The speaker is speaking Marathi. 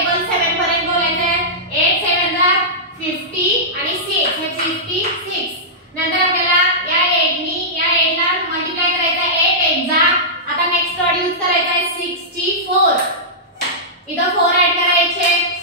टेबल 7 पर्यंत बोलायचं. 8 7 जा 50 आणि 6 हे 56. नंतर आपल्याला या 8 नी या 8 ला मल्टिप्लाय करायचं आहे. 8 8 जा. आता नेक्स्ट वर्ड यूज करायचा आहे 64. इथं 4 ऍड करायचे.